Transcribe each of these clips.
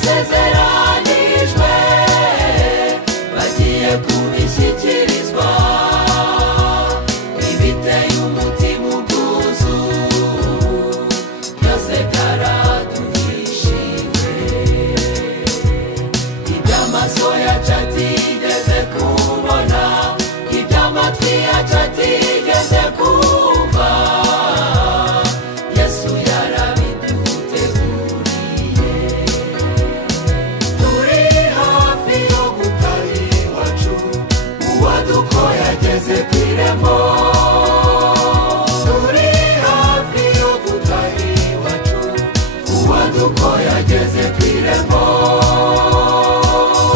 basezeranijwe bagiye kubishyikirizwa ibiteye umutima ubwuzu byose byaraduhishijwe iby'amaso yacu atigeze kubona iby'amatwi yacu atigeze kumva Yesu yarabiduteguriye turi hafi yo gutaha iwacu uwadukoye ageze ku irembo turi hafi yo gutaha iwacu uwadukoye ageze ku irembo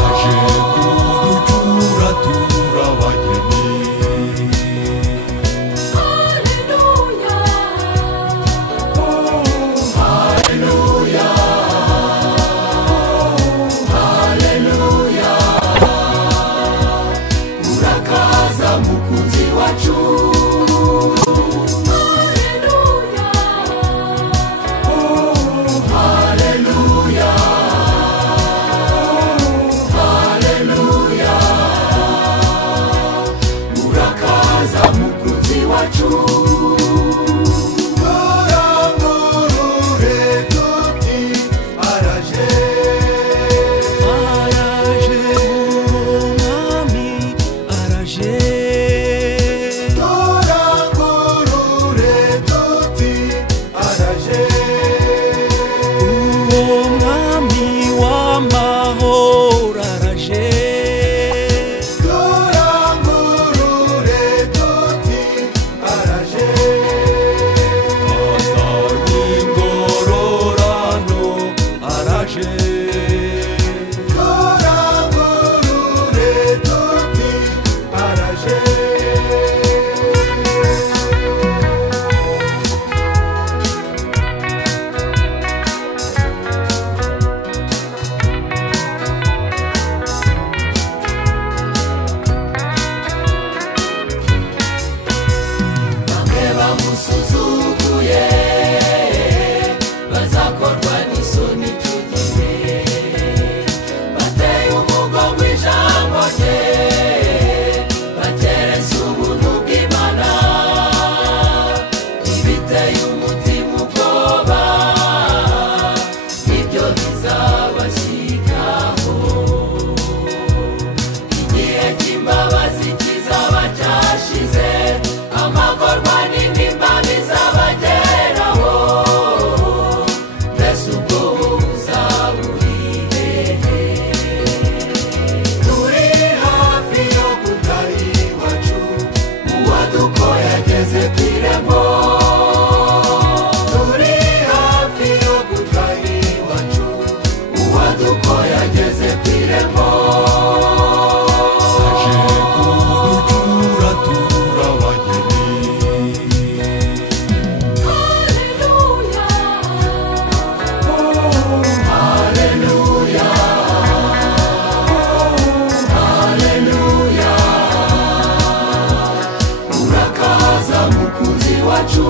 aje kuducyura turabageni mukunzi wacu haleluya haleluya haleluya urakaza mukunzi wacu turangurure tuti araje umwami araje bamusuzuguye bazakorwa n'isoni icyo gihe bateye umugongo ijambo rye bakereza ubuntu bw'Imana ibiteye umutima ubwoba ibyo bizabashyikaho igihe cy'imbabazi kizaba cyashize amagorwa n'intimba bizabageraho mbese ubwo buzaba uri hehe turi hafi yo gutaha iwacu uwadukoye ageze ku irembo turi hafi yo gutaha iwacu uwadukoye ageze ku irembo aje kuducyura turabageni mukunzi wacu